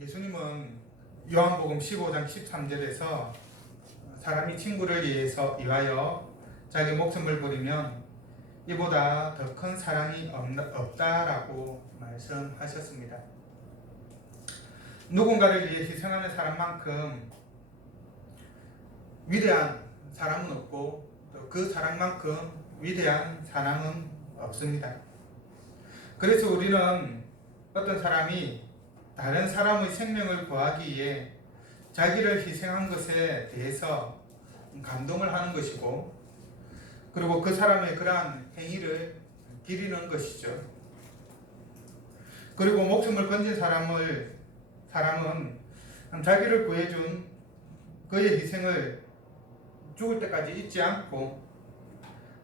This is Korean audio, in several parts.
예수님은 요한복음 15장 13절에서 사람이 친구를 위하여 자기 목숨을 버리면 이보다 더 큰 사랑이 없다라고 말씀하셨습니다. 누군가를 위해 희생하는 사람만큼 위대한 사람은 없고 그 사랑만큼 위대한 사랑은 없습니다. 그래서 우리는 어떤 사람이 다른 사람의 생명을 구하기 위해 자기를 희생한 것에 대해서 감동을 하는 것이고, 그리고 그 사람의 그러한 행위를 기리는 것이죠. 그리고 목숨을 건진 사람은 자기를 구해준 그의 희생을 죽을 때까지 잊지 않고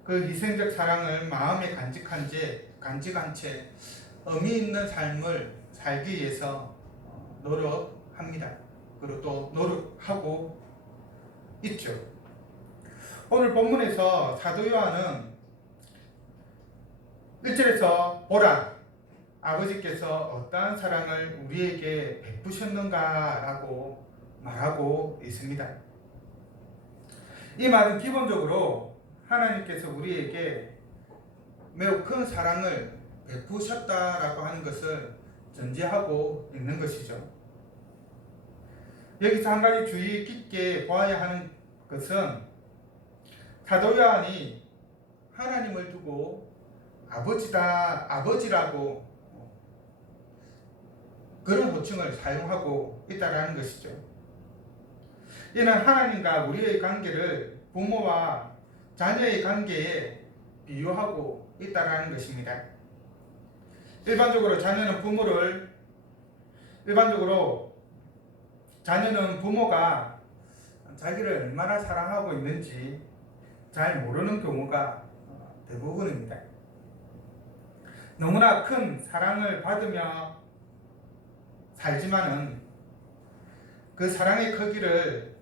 그 희생적 사랑을 마음에 간직한 채 의미 있는 삶을 살기 위해서 노력합니다. 그리고 또 노력하고 있죠. 오늘 본문에서 사도 요한은 1절에서 보라, 아버지께서 어떠한 사랑을 우리에게 베푸셨는가라고 말하고 있습니다. 이 말은 기본적으로 하나님께서 우리에게 매우 큰 사랑을 베푸셨다라고 하는 것을 전제하고 있는 것이죠. 여기서 한 가지 주의 깊게 보아야 하는 것은 사도 요한이 하나님을 두고 아버지라고 그런 호칭을 사용하고 있다는 것이죠. 이는 하나님과 우리의 관계를 부모와 자녀의 관계에 비유하고 있다는 것입니다. 일반적으로 자녀는 부모가 자기를 얼마나 사랑하고 있는지 잘 모르는 경우가 대부분입니다. 너무나 큰 사랑을 받으며 살지만은 그 사랑의 크기를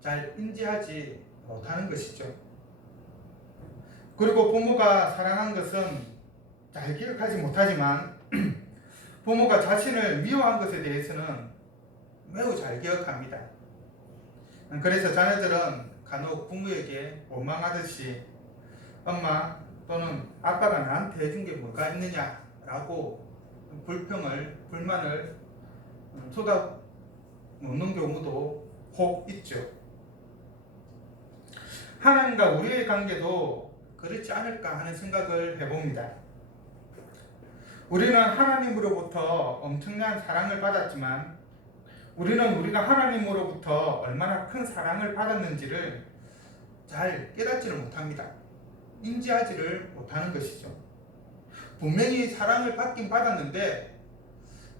잘 인지하지 못하는 것이죠. 그리고 부모가 사랑한 것은 잘 기억하지 못하지만 부모가 자신을 미워한 것에 대해서는 매우 잘 기억합니다. 그래서 자녀들은 간혹 부모에게 원망하듯이 엄마 또는 아빠가 나한테 해준 게 뭐가 있느냐라고 불만을 쏟아놓는 경우도 혹 있죠. 하나님과 우리의 관계도 그렇지 않을까 하는 생각을 해봅니다. 우리는 하나님으로부터 엄청난 사랑을 받았지만 우리가 하나님으로부터 얼마나 큰 사랑을 받았는지를 잘 깨닫지를 못합니다. 인지하지를 못하는 것이죠. 분명히 사랑을 받긴 받았는데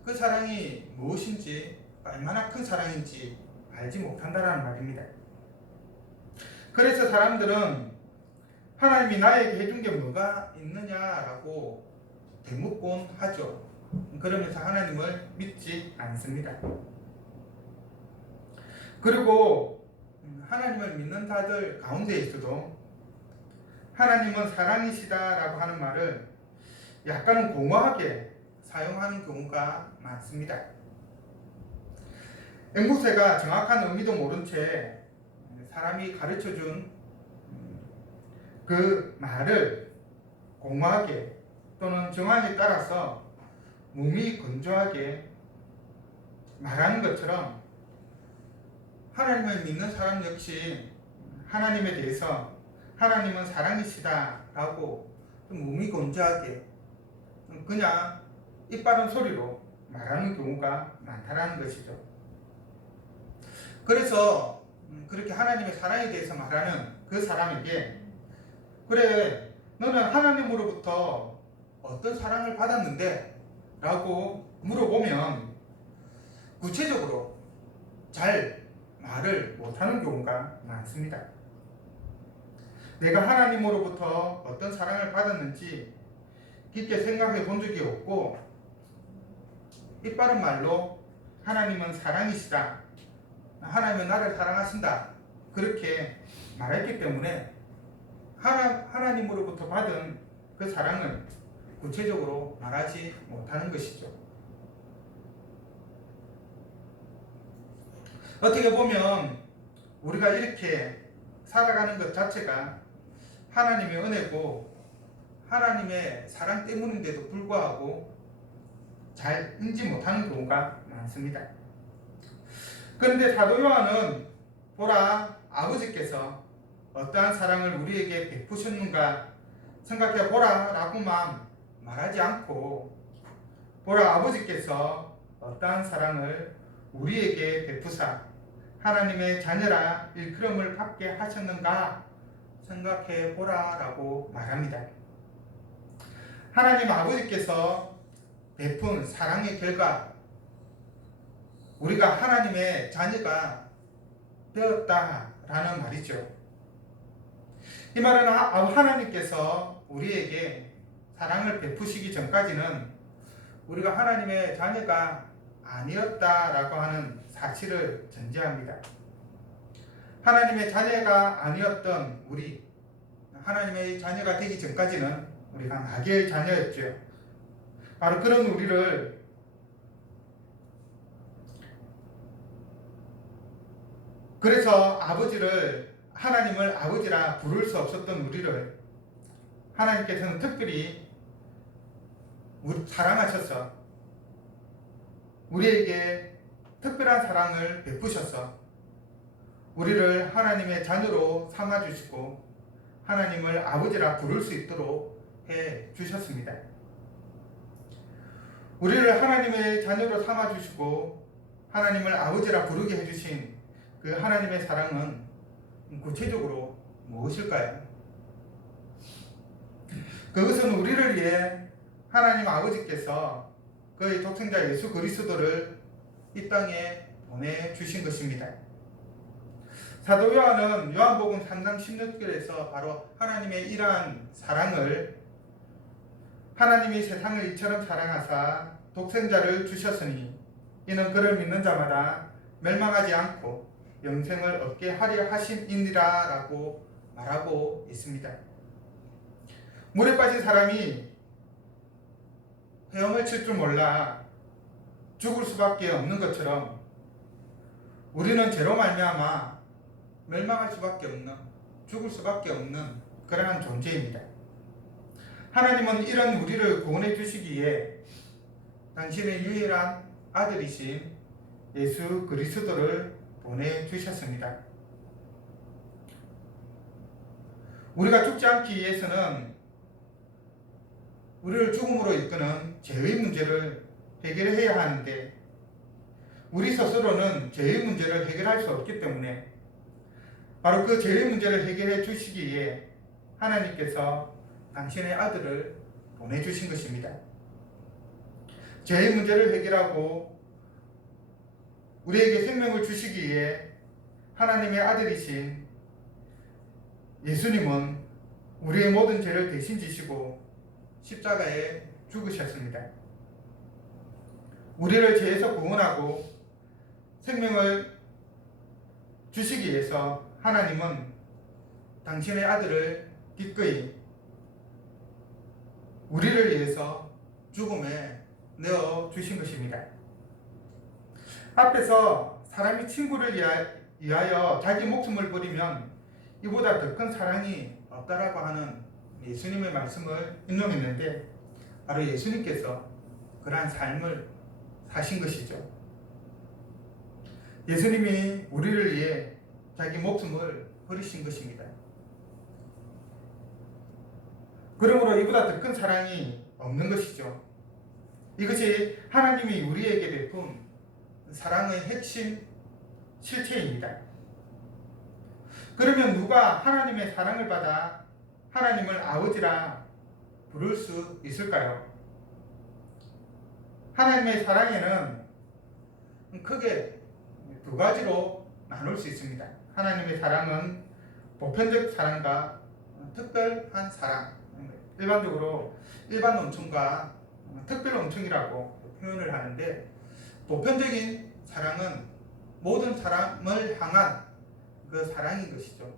그 사랑이 무엇인지, 얼마나 큰 사랑인지 알지 못한다는 말입니다. 그래서 사람들은 하나님이 나에게 해준 게 뭐가 있느냐라고 되묻곤 하죠. 그러면서 하나님을 믿지 않습니다. 그리고 하나님을 믿는 자들 가운데에서도 하나님은 사랑이시다라고 하는 말을 약간은 공허하게 사용하는 경우가 많습니다. 앵무새가 정확한 의미도 모른 채 사람이 가르쳐준 그 말을 공허하게 또는 정황에 따라서 무미건조하게 말하는 것처럼 하나님을 믿는 사람 역시 하나님에 대해서 하나님은 사랑이시다라고 무미건조하게 그냥 이빠른 소리로 말하는 경우가 많다는 것이죠. 그래서 그렇게 하나님의 사랑에 대해서 말하는 그 사람에게 그래 너는 하나님으로부터 어떤 사랑을 받았는데? 라고 물어보면 구체적으로 잘 말을 못하는 경우가 많습니다. 내가 하나님으로부터 어떤 사랑을 받았는지 깊게 생각해 본 적이 없고 이빠른 말로 하나님은 사랑이시다, 하나님은 나를 사랑하신다 그렇게 말했기 때문에 하나님으로부터 받은 그 사랑을 구체적으로 말하지 못하는 것이죠. 어떻게 보면 우리가 이렇게 살아가는 것 자체가 하나님의 은혜고 하나님의 사랑 때문인데도 불구하고 잘 인지 못하는 경우가 많습니다. 그런데 사도 요한은 보라, 아버지께서 어떠한 사랑을 우리에게 베푸셨는가 생각해 보라 라고만 말하지 않고 보라, 아버지께서 어떠한 사랑을 우리에게 베푸사 하나님의 자녀라 일컬음을 받게 하셨는가 생각해 보라 라고 말합니다. 하나님 아버지께서 베푼 사랑의 결과 우리가 하나님의 자녀가 되었다라는 말이죠. 이 말은 하나님께서 우리에게 사랑을 베푸시기 전까지는 우리가 하나님의 자녀가 아니었다라고 하는 사실을 전제합니다. 하나님의 자녀가 아니었던 우리, 하나님의 자녀가 되기 전까지는 우리가 마귀의 자녀였죠. 바로 그런 우리를 그래서 하나님을 아버지라 부를 수 없었던 우리를 하나님께서는 특별히 사랑하셔서 우리에게 특별한 사랑을 베푸셔서 우리를 하나님의 자녀로 삼아주시고 하나님을 아버지라 부를 수 있도록 해 주셨습니다. 우리를 하나님의 자녀로 삼아주시고 하나님을 아버지라 부르게 해주신 그 하나님의 사랑은 구체적으로 무엇일까요? 그것은 우리를 위해 하나님 아버지께서 그의 독생자 예수 그리스도를 이 땅에 보내주신 것입니다. 사도 요한은 요한복음 3장 16절에서 바로 하나님의 이러한 사랑을 하나님이 세상을 이처럼 사랑하사 독생자를 주셨으니 이는 그를 믿는 자마다 멸망하지 않고 영생을 얻게 하려 하심이니라 라고 말하고 있습니다. 물에 빠진 사람이 헤엄을 칠 줄 몰라 죽을 수밖에 없는 것처럼 우리는 죄로 말미암아 멸망할 수밖에 없는, 죽을 수밖에 없는 그러한 존재입니다. 하나님은 이런 우리를 구원해 주시기에 당신의 유일한 아들이신 예수 그리스도를 보내주셨습니다. 우리가 죽지 않기 위해서는 우리를 죽음으로 이끄는 죄의 문제를 해결해야 하는데 우리 스스로는 죄의 문제를 해결할 수 없기 때문에 바로 그 죄의 문제를 해결해 주시기에 하나님께서 당신의 아들을 보내주신 것입니다. 죄의 문제를 해결하고 우리에게 생명을 주시기 위해 하나님의 아들이신 예수님은 우리의 모든 죄를 대신 지시고 십자가에 죽으셨습니다. 우리를 죄에서 구원하고 생명을 주시기 위해서 하나님은 당신의 아들을 기꺼이 우리를 위해서 죽음에 내어 주신 것입니다. 앞에서 사람이 친구를 위하여 자기 목숨을 버리면 이보다 더 큰 사랑이 없다라고 하는 예수님의 말씀을 인용했는데 바로 예수님께서 그러한 삶을 사신 것이죠. 예수님이 우리를 위해 자기 목숨을 버리신 것입니다. 그러므로 이보다 더 큰 사랑이 없는 것이죠. 이것이 하나님이 우리에게 베푼 사랑의 핵심 실체입니다. 그러면 누가 하나님의 사랑을 받아 하나님을 아버지라 부를 수 있을까요? 하나님의 사랑에는 크게 두 가지로 나눌 수 있습니다. 하나님의 사랑은 보편적 사랑과 특별한 사랑, 일반적으로 일반 온천과 특별 온천이라고 표현을 하는데 보편적인 사랑은 모든 사람을 향한 그 사랑인 것이죠.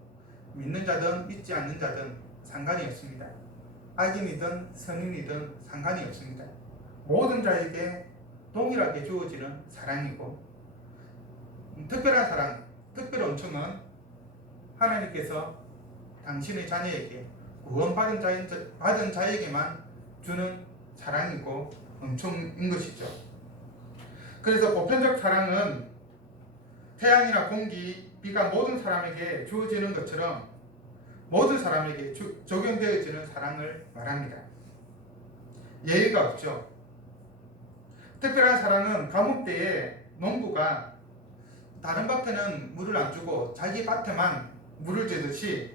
믿는 자든 믿지 않는 자든 상관이 없습니다. 악인이든 선인이든 상관이 없습니다. 모든 자에게 동일하게 주어지는 사랑이고 특별한 사랑, 특별 은총은 하나님께서 당신의 자녀에게 받은 자에게만 주는 사랑이고 은총인 것이죠. 그래서 보편적 사랑은 태양이나 공기, 비가 모든 사람에게 주어지는 것처럼 모든 사람에게 적용되어지는 사랑을 말합니다. 예의가 없죠. 특별한 사랑은 가뭄 때에 농부가 다른 밭에는 물을 안 주고 자기 밭에만 물을 주듯이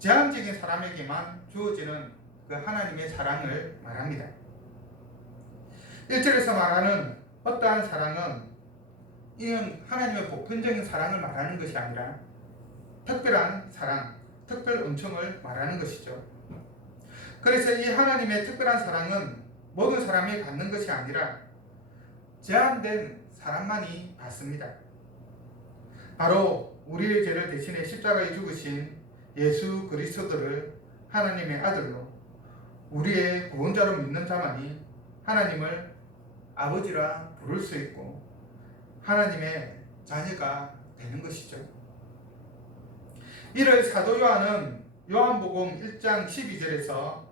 제한적인 사람에게만 주어지는 그 하나님의 사랑을 말합니다. 1절에서 말하는 어떠한 사랑은 이는 하나님의 보편적인 사랑을 말하는 것이 아니라 특별한 사랑, 특별 은총을 말하는 것이죠. 그래서 이 하나님의 특별한 사랑은 모든 사람이 받는 것이 아니라 제한된 사람만이 받습니다. 바로 우리의 죄를 대신해 십자가에 죽으신 예수 그리스도를 하나님의 아들로 우리의 구원자로 믿는 자만이 하나님을 아버지라 부를 수 있고 하나님의 자녀가 되는 것이죠. 이를 사도 요한은 요한복음 1장 12절에서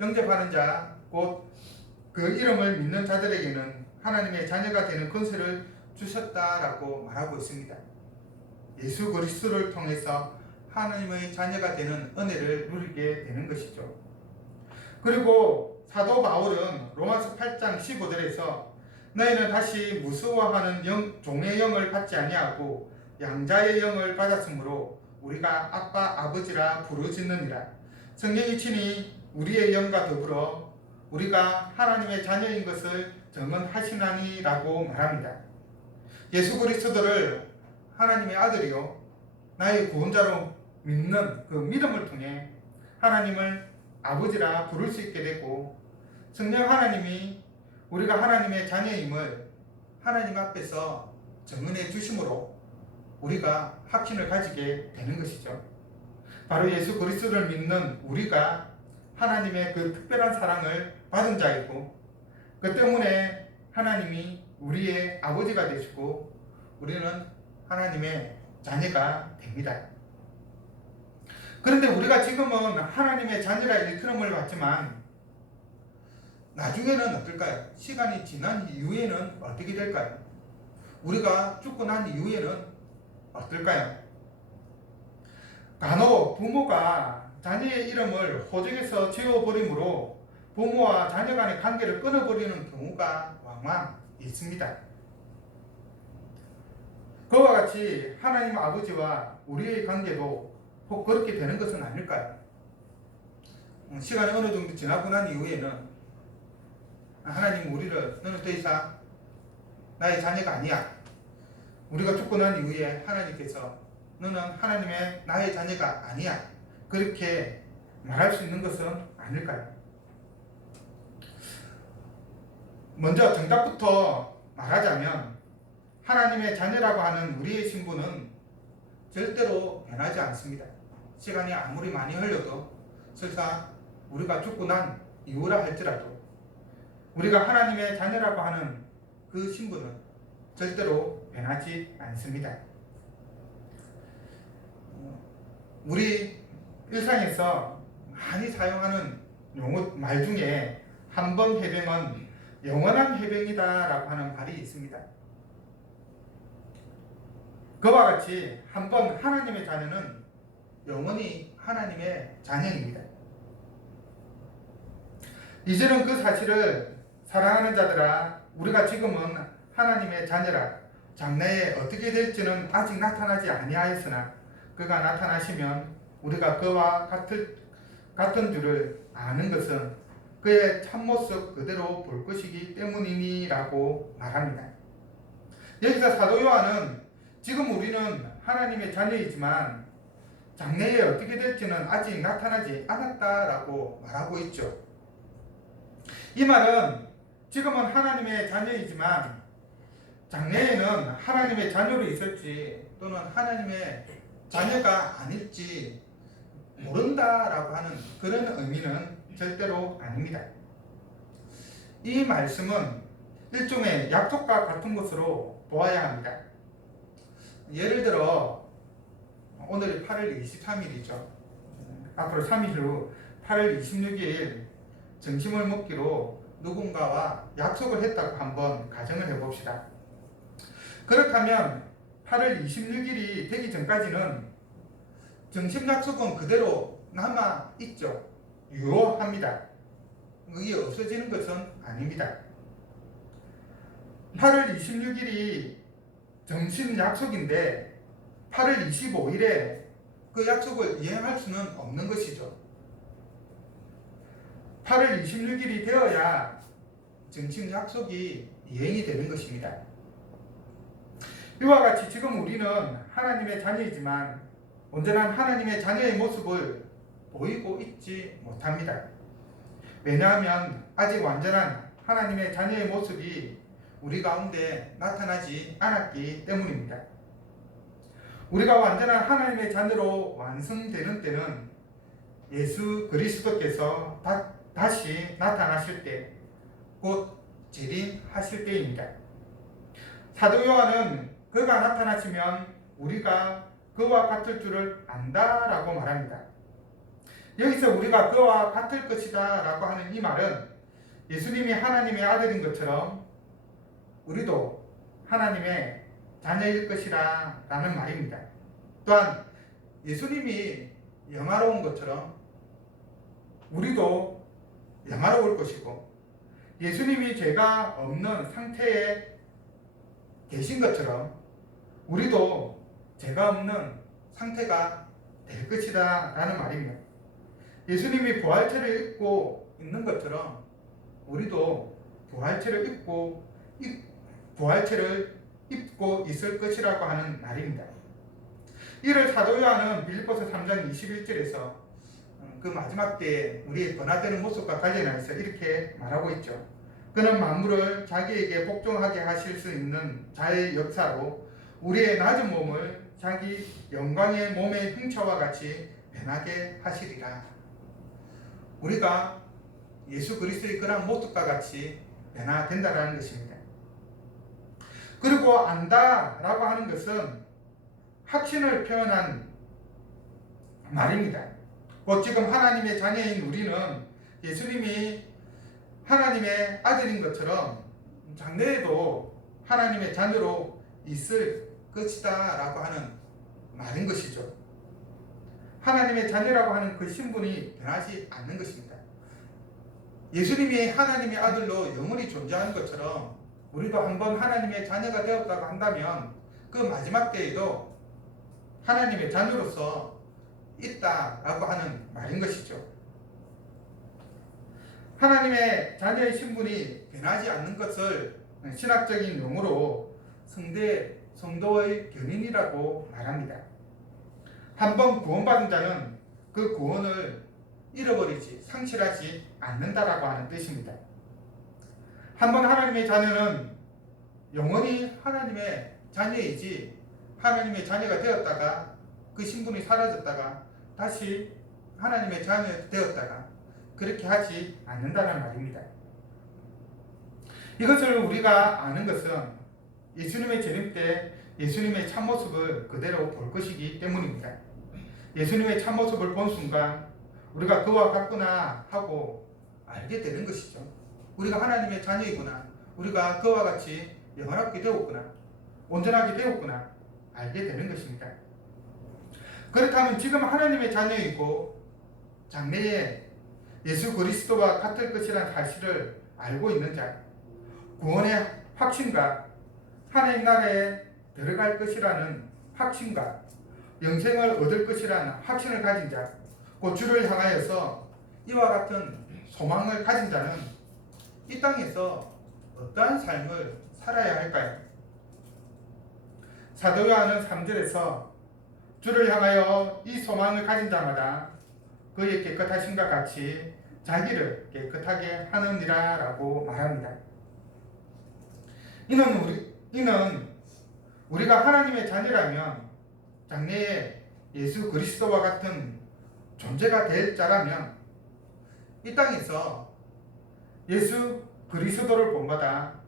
영접하는 자, 곧 그 이름을 믿는 자들에게는 하나님의 자녀가 되는 권세를 주셨다라고 말하고 있습니다. 예수 그리스도를 통해서 하나님의 자녀가 되는 은혜를 누리게 되는 것이죠. 그리고 사도 바울은 로마서 8장 15절에서 너희는 다시 무서워하는 종의 영을 받지 아니하고 양자의 영을 받았으므로 우리가 아빠 아버지라 부르짖느니라. 성령이 친히 우리의 영과 더불어 우리가 하나님의 자녀인 것을 증언하시나니라고 말합니다. 예수 그리스도를 하나님의 아들이요 나의 구원자로 믿는 그 믿음을 통해 하나님을 아버지라 부를 수 있게 되고 성령 하나님이 우리가 하나님의 자녀임을 하나님 앞에서 증언해 주심으로 우리가 확신을 가지게 되는 것이죠. 바로 예수 그리스도를 믿는 우리가 하나님의 그 특별한 사랑을 받은 자이고 그 때문에 하나님이 우리의 아버지가 되시고 우리는 하나님의 자녀가 됩니다. 그런데 우리가 지금은 하나님의 자녀라 일컬음을 받지만 나중에는 어떨까요? 시간이 지난 이후에는 어떻게 될까요? 우리가 죽고 난 이후에는 어떨까요? 간혹 부모가 자녀의 이름을 호적에서 지워버리므로 부모와 자녀 간의 관계를 끊어버리는 경우가 왕왕 있습니다. 그와 같이 하나님 아버지와 우리의 관계도 혹 그렇게 되는 것은 아닐까요? 시간이 어느 정도 지나고 난 이후에는 하나님 우리를 너는 더 이상 나의 자녀가 아니야. 우리가 죽고 난 이후에 하나님께서 너는 하나님의 나의 자녀가 아니야. 그렇게 말할 수 있는 것은 아닐까요? 먼저 정답부터 말하자면 하나님의 자녀라고 하는 우리의 신분은 절대로 변하지 않습니다. 시간이 아무리 많이 흘러도 설사 우리가 죽고 난 이후라 할지라도 우리가 하나님의 자녀라고 하는 그 신분은 절대로 변하지 않습니다. 우리 일상에서 많이 사용하는 말 중에 한 번 해병은 영원한 해병이다 라고 하는 말이 있습니다. 그와 같이 한 번 하나님의 자녀는 영원히 하나님의 자녀입니다. 이제는 그 사실을 사랑하는 자들아 우리가 지금은 하나님의 자녀라 장래에 어떻게 될지는 아직 나타나지 아니하였으나 그가 나타나시면 우리가 그와 같은 줄을 아는 것은 그의 참모습 그대로 볼 것이기 때문이니라고 말합니다. 여기서 사도 요한은 지금 우리는 하나님의 자녀이지만 장래에 어떻게 될지는 아직 나타나지 않았다라고 말하고 있죠. 이 말은 지금은 하나님의 자녀이지만 장래에는 하나님의 자녀로 있을지 또는 하나님의 자녀가 아닐지 모른다라고 하는 그런 의미는 절대로 아닙니다. 이 말씀은 일종의 약속과 같은 것으로 보아야 합니다. 예를 들어 오늘이 8월 23일이죠. 앞으로 3일 후 8월 26일 점심을 먹기로 누군가와 약속을 했다고 한번 가정을 해봅시다. 그렇다면 8월 26일이 되기 전까지는 점심 약속은 그대로 남아있죠. 유효합니다. 이게 없어지는 것은 아닙니다. 8월 26일이 점심 약속인데 8월 25일에 그 약속을 이행할 수는 없는 것이죠. 8월 26일이 되어야 점심 약속이 이행이 되는 것입니다. 이와 같이 지금 우리는 하나님의 자녀이지만 언제나 하나님의 자녀의 모습을 보이고 있지 못합니다. 왜냐하면 아직 완전한 하나님의 자녀의 모습이 우리 가운데 나타나지 않았기 때문입니다. 우리가 완전한 하나님의 자녀로 완성되는 때는 예수 그리스도께서 다시 나타나실 때, 곧 재림하실 때입니다. 사도 요한은 그가 나타나시면 우리가 그와 같을 줄을 안다라고 말합니다. 여기서 우리가 그와 같을 것이다 라고 하는 이 말은 예수님이 하나님의 아들인 것처럼 우리도 하나님의 자녀일 것이라 라는 말입니다. 또한 예수님이 영화로운 것처럼 우리도 영화로울 것이고, 예수님이 죄가 없는 상태에 계신 것처럼 우리도 죄가 없는 상태가 될 것이다 라는 말입니다. 예수님이 부활체를 입고 있는 것처럼 우리도 부활체를 입고 있을 것이라고 하는 말입니다. 이를 사도 요한은 빌립보서 3장 21절에서 그 마지막 때에 우리의 변화되는 모습과 관련해서 이렇게 말하고 있죠. 그는 만물을 자기에게 복종하게 하실 수 있는 자의 역사로 우리의 낮은 몸을 자기 영광의 몸의 형체와 같이 변하게 하시리라. 우리가 예수 그리스도의 그런 모습과 같이 변화된다라는 것입니다. 그리고 안다라고 하는 것은 확신을 표현한 말입니다. 곧 지금 하나님의 자녀인 우리는 예수님이 하나님의 아들인 것처럼 장래에도 하나님의 자녀로 있을 것이다 라고 하는 말인 것이죠. 하나님의 자녀라고 하는 그 신분이 변하지 않는 것입니다. 예수님이 하나님의 아들로 영원히 존재하는 것처럼 우리도 한번 하나님의 자녀가 되었다고 한다면 그 마지막 때에도 하나님의 자녀로서 있다라고 하는 말인 것이죠. 하나님의 자녀의 신분이 변하지 않는 것을 신학적인 용어로 성도의 견인이라고 말합니다. 한번 구원받은 자는 그 구원을 잃어버리지 상실하지 않는다라고 하는 뜻입니다. 한번 하나님의 자녀는 영원히 하나님의 자녀이지 하나님의 자녀가 되었다가 그 신분이 사라졌다가 다시 하나님의 자녀가 되었다가 그렇게 하지 않는다는 말입니다. 이것을 우리가 아는 것은 예수님의 재림 때 예수님의 참모습을 그대로 볼 것이기 때문입니다. 예수님의 참모습을 본 순간 우리가 그와 같구나 하고 알게 되는 것이죠. 우리가 하나님의 자녀이구나, 우리가 그와 같이 영원하게 되었구나, 온전하게 되었구나 알게 되는 것입니다. 그렇다면 지금 하나님의 자녀이고 장래에 예수 그리스도와 같을 것이라는 사실을 알고 있는 자, 구원의 확신과 하나님 나라에 들어갈 것이라는 확신과 영생을 얻을 것이라는 확신을 가진 자, 곧 주를 향하여서 이와 같은 소망을 가진 자는 이 땅에서 어떠한 삶을 살아야 할까요? 사도 요한은 3절에서 주를 향하여 이 소망을 가진 자마다 그의 깨끗하심과 같이 자기를 깨끗하게 하느니라 라고 말합니다. 이는 우리가 하나님의 자녀라면 장래에 예수 그리스도와 같은 존재가 될 자라면 이 땅에서 예수 그리스도를 본받아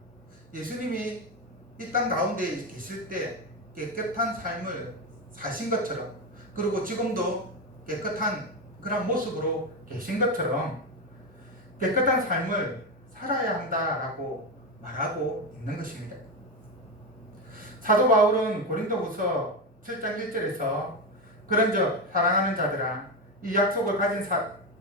예수님이 이 땅 가운데 계실 때 깨끗한 삶을 사신 것처럼, 그리고 지금도 깨끗한 그런 모습으로 계신 것처럼 깨끗한 삶을 살아야 한다라고 말하고 있는 것입니다. 사도 바울은 고린도후서 7장 1절에서 그런즉 사랑하는 자들아, 이 약속을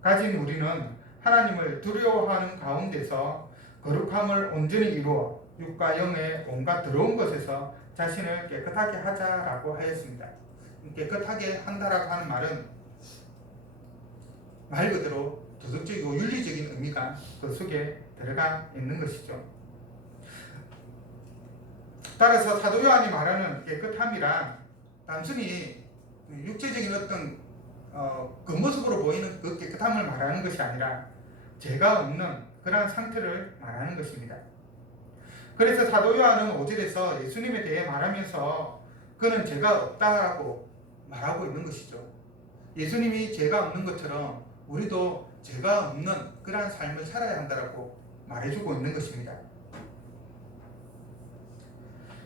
가진 우리는 하나님을 두려워하는 가운데서 거룩함을 온전히 이루어 육과 영의 온갖 더러운 것에서 자신을 깨끗하게 하자라고 하였습니다. 깨끗하게 한다라고 하는 말은 말 그대로 도덕적이고 윤리적인 의미가 그 속에 들어가 있는 것이죠. 따라서 사도 요한이 말하는 깨끗함이란 단순히 육체적인 어떤 겉모습으로 보이는 그 깨끗함을 말하는 것이 아니라 죄가 없는 그러한 상태를 말하는 것입니다. 그래서 사도 요한은 5절에서 예수님에 대해 말하면서 그는 죄가 없다라고 말하고 있는 것이죠. 예수님이 죄가 없는 것처럼 우리도 죄가 없는 그러한 삶을 살아야 한다라고 말해주고 있는 것입니다.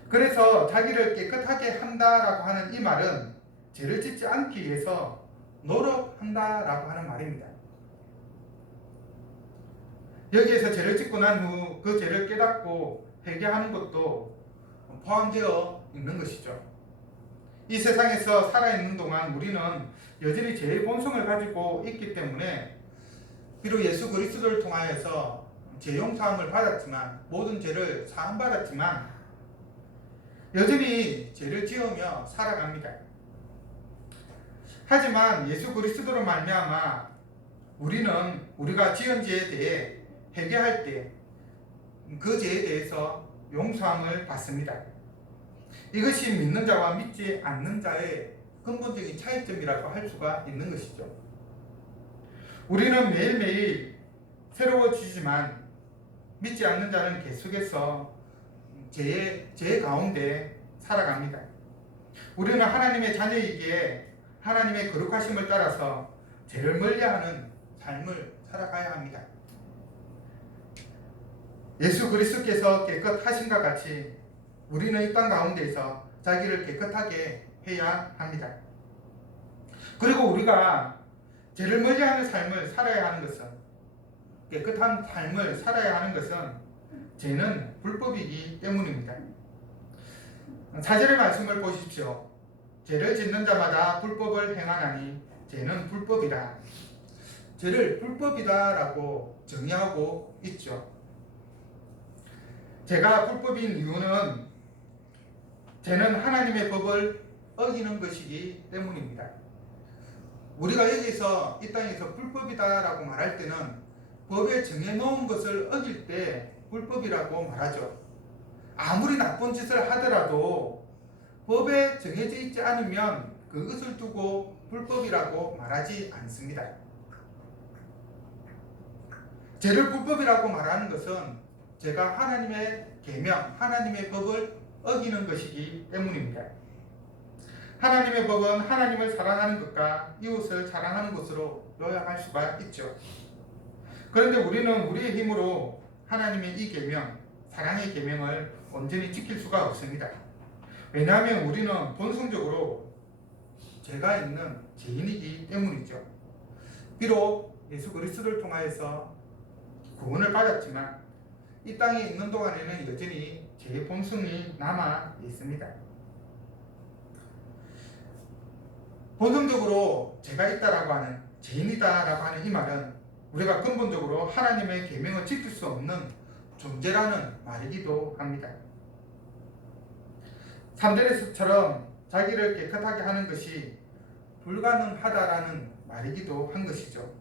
그래서 자기를 깨끗하게 한다라고 하는 이 말은 죄를 짓지 않기 위해서 노력한다라고 하는 말입니다. 여기에서 죄를 짓고 난 후 그 죄를 깨닫고 회개하는 것도 포함되어 있는 것이죠. 이 세상에서 살아있는 동안 우리는 여전히 죄의 본성을 가지고 있기 때문에 비록 예수 그리스도를 통하여서 죄 용서함을 받았지만, 모든 죄를 사함받았지만 여전히 죄를 지으며 살아갑니다. 하지만 예수 그리스도로 말미암아 우리는 우리가 지은 죄에 대해 회개할 때 그 죄에 대해서 용서함을 받습니다. 이것이 믿는 자와 믿지 않는 자의 근본적인 차이점이라고 할 수가 있는 것이죠. 우리는 매일매일 새로워지지만 믿지 않는 자는 계속해서 죄 가운데 살아갑니다. 우리는 하나님의 자녀이기에 하나님의 거룩하심을 따라서 죄를 멀리하는 삶을 살아가야 합니다. 예수 그리스도께서 깨끗하신과 같이 우리는 이 땅 가운데에서 자기를 깨끗하게 해야 합니다. 그리고 우리가 죄를 멀리하는 삶을 살아야 하는 것은, 깨끗한 삶을 살아야 하는 것은 죄는 불법이기 때문입니다. 4절의 말씀을 보십시오. 죄를 짓는 자마다 불법을 행하나니 죄는 불법이라. 죄를 불법이다라고 정의하고 있죠. 죄가 불법인 이유는 죄는 하나님의 법을 어기는 것이기 때문입니다. 우리가 여기서 이 땅에서 불법이다라고 말할 때는 법에 정해놓은 것을 어길 때 불법이라고 말하죠. 아무리 나쁜 짓을 하더라도 법에 정해져 있지 않으면 그것을 두고 불법이라고 말하지 않습니다. 죄를 불법이라고 말하는 것은 죄가 하나님의 계명, 하나님의 법을 어기는 것이기 때문입니다. 하나님의 법은 하나님을 사랑하는 것과 이웃을 사랑하는 것으로 요약할 수가 있죠. 그런데 우리는 우리의 힘으로 하나님의 이 계명, 사랑의 계명을 온전히 지킬 수가 없습니다. 왜냐하면 우리는 본성적으로 죄가 있는 죄인이기 때문이죠. 비록 예수 그리스도를 통하여서 구원을 받았지만 이 땅에 있는 동안에는 여전히 죄의 본성이 남아 있습니다. 본성적으로 죄가 있다라고 하는, 죄인이다라고 하는 이 말은 우리가 근본적으로 하나님의 계명을 지킬 수 없는 존재라는 말이기도 합니다. 3절에서처럼 자기를 깨끗하게 하는 것이 불가능하다라는 말이기도 한 것이죠.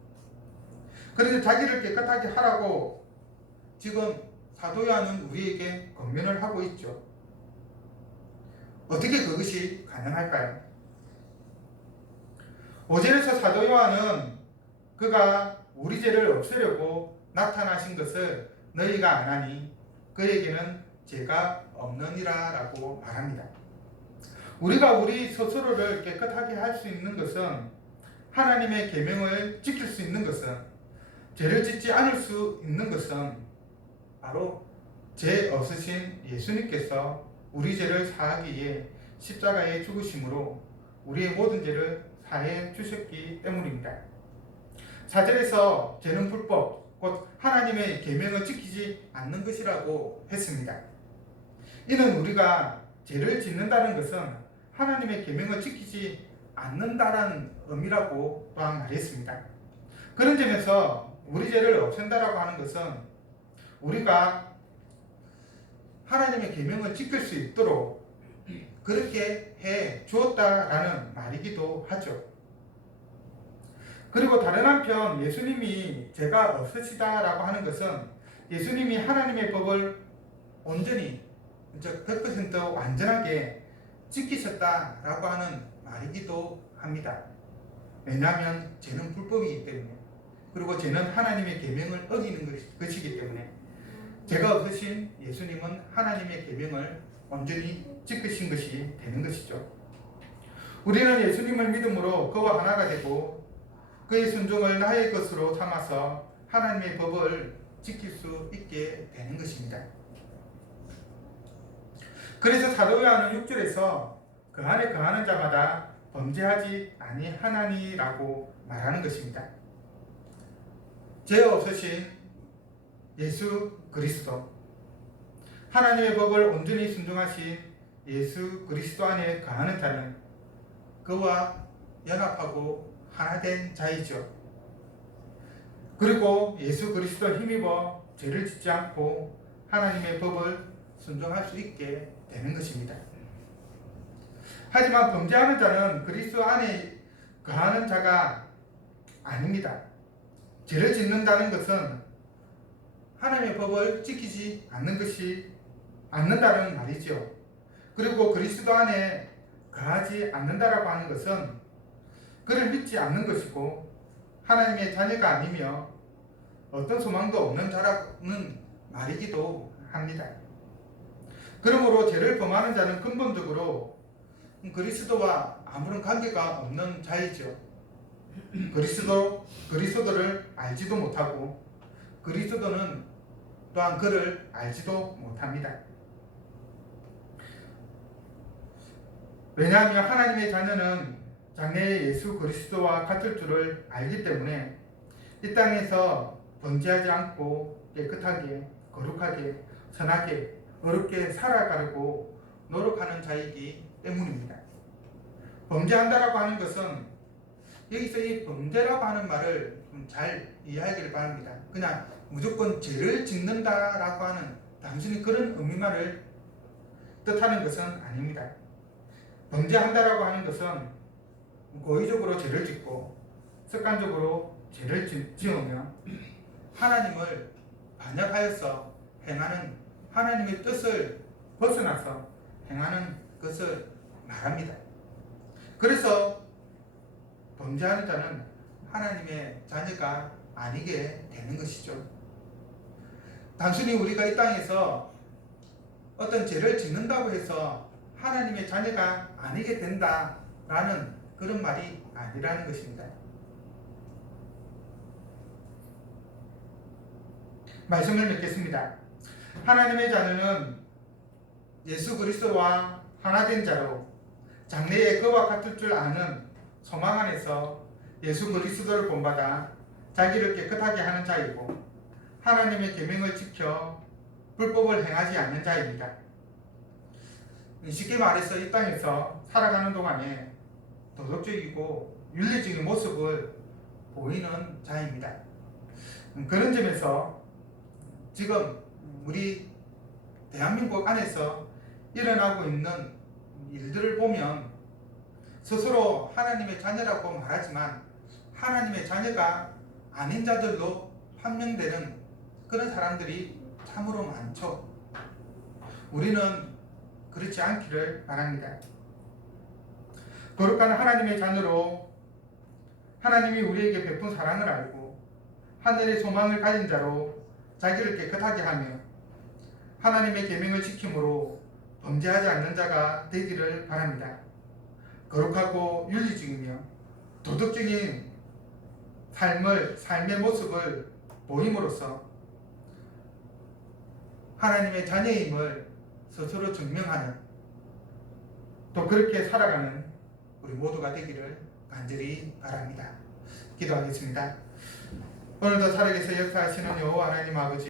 그런데 자기를 깨끗하게 하라고 지금 사도 요한은 우리에게 권면을 하고 있죠. 어떻게 그것이 가능할까요? 5절에서 사도 요한은 그가 우리 죄를 없애려고 나타나신 것을 너희가 아나니 그에게는 죄가 없느니라 라고 말합니다. 우리가 우리 스스로를 깨끗하게 할 수 있는 것은, 하나님의 계명을 지킬 수 있는 것은, 죄를 짓지 않을 수 있는 것은 바로 죄 없으신 예수님께서 우리 죄를 사하기에 십자가의 죽으심으로 우리의 모든 죄를 사해 주셨기 때문입니다. 4절에서 죄는 불법, 곧 하나님의 계명을 지키지 않는 것이라고 했습니다. 이는 우리가 죄를 짓는다는 것은 하나님의 계명을 지키지 않는다는 의미라고 또한 말했습니다. 그런 점에서 우리 죄를 없앤다라고 하는 것은 우리가 하나님의 계명을 지킬 수 있도록 그렇게 해 주었다라는 말이기도 하죠. 그리고 다른 한편 예수님이 죄가 없으시다라고 하는 것은 예수님이 하나님의 법을 온전히 100% 완전하게 지키셨다라고 하는 말이기도 합니다. 왜냐하면 죄는 불법이기 때문에, 그리고 죄는 하나님의 계명을 어기는 것이기 때문에 죄가 없으신 예수님은 하나님의 계명을 온전히 지키신 것이 되는 것이죠. 우리는 예수님을 믿음으로 그와 하나가 되고 그의 순종을 나의 것으로 삼아서 하나님의 법을 지킬 수 있게 되는 것입니다. 그래서 사도 요한은 6절에서 그 안에 거하는 자마다 범죄하지 아니하나니라고 말하는 것입니다. 죄 없으신 예수 그리스도, 하나님의 법을 온전히 순종하신 예수 그리스도 안에 거하는 자는 그와 연합하고 하나 된 자이죠. 그리고 예수 그리스도 힘입어 죄를 짓지 않고 하나님의 법을 순종할 수 있게 되는 것입니다. 하지만 범죄하는 자는 그리스도 안에 거하는 자가 아닙니다. 죄를 짓는다는 것은 하나님의 법을 지키지 않는다는 말이죠. 그리고 그리스도 안에 거하지 않는다라고 하는 것은 그를 믿지 않는 것이고 하나님의 자녀가 아니며 어떤 소망도 없는 자라는 말이기도 합니다. 그러므로 죄를 범하는 자는 근본적으로 그리스도와 아무런 관계가 없는 자이죠. 그리스도를 알지도 못하고 그리스도는 또한 그를 알지도 못합니다. 왜냐하면 하나님의 자녀는 장래의 예수 그리스도와 같을 줄을 알기 때문에 이 땅에서 범죄하지 않고 깨끗하게, 거룩하게, 선하게, 어렵게 살아가려고 노력하는 자이기 때문입니다. 범죄한다라고 하는 것은 여기서 이 범죄라고 하는 말을 좀 잘 이해하기를 바랍니다. 그냥 무조건 죄를 짓는다라고 하는 단순히 그런 의미만을 뜻하는 것은 아닙니다. 범죄한다라고 하는 것은 고의적으로 죄를 짓고 습관적으로 죄를 지으며 하나님을 반역하여서 행하는, 하나님의 뜻을 벗어나서 행하는 것을 말합니다. 그래서 범죄하는 자는 하나님의 자녀가 아니게 되는 것이죠. 단순히 우리가 이 땅에서 어떤 죄를 짓는다고 해서 하나님의 자녀가 아니게 된다라는 그런 말이 아니라는 것입니다. 말씀을 맺겠습니다. 하나님의 자녀는 예수 그리스도와 하나 된 자로 장래에 그와 같을 줄 아는 소망 안에서 예수 그리스도를 본받아 자기를 깨끗하게 하는 자이고 하나님의 계명을 지켜 불법을 행하지 않는 자입니다. 쉽게 말해서 이 땅에서 살아가는 동안에 도덕적이고 윤리적인 모습을 보이는 자입니다. 그런 점에서 지금 우리 대한민국 안에서 일어나고 있는 일들을 보면 스스로 하나님의 자녀라고 말하지만 하나님의 자녀가 아닌 자들로 판명되는 그런 사람들이 참으로 많죠. 우리는 그렇지 않기를 바랍니다. 거룩한 하나님의 자녀로 하나님이 우리에게 베푼 사랑을 알고 하늘의 소망을 가진 자로 자기를 깨끗하게 하며 하나님의 계명을 지킴으로 범죄하지 않는 자가 되기를 바랍니다. 거룩하고 윤리적이며 도덕적인 삶의 모습을 보임으로써 하나님의 자녀임을 스스로 증명하는 또 그렇게 살아가는 우리 모두가 되기를 간절히 바랍니다. 기도하겠습니다. 오늘도 살아계셔 역사하시는 여호와 하나님 아버지,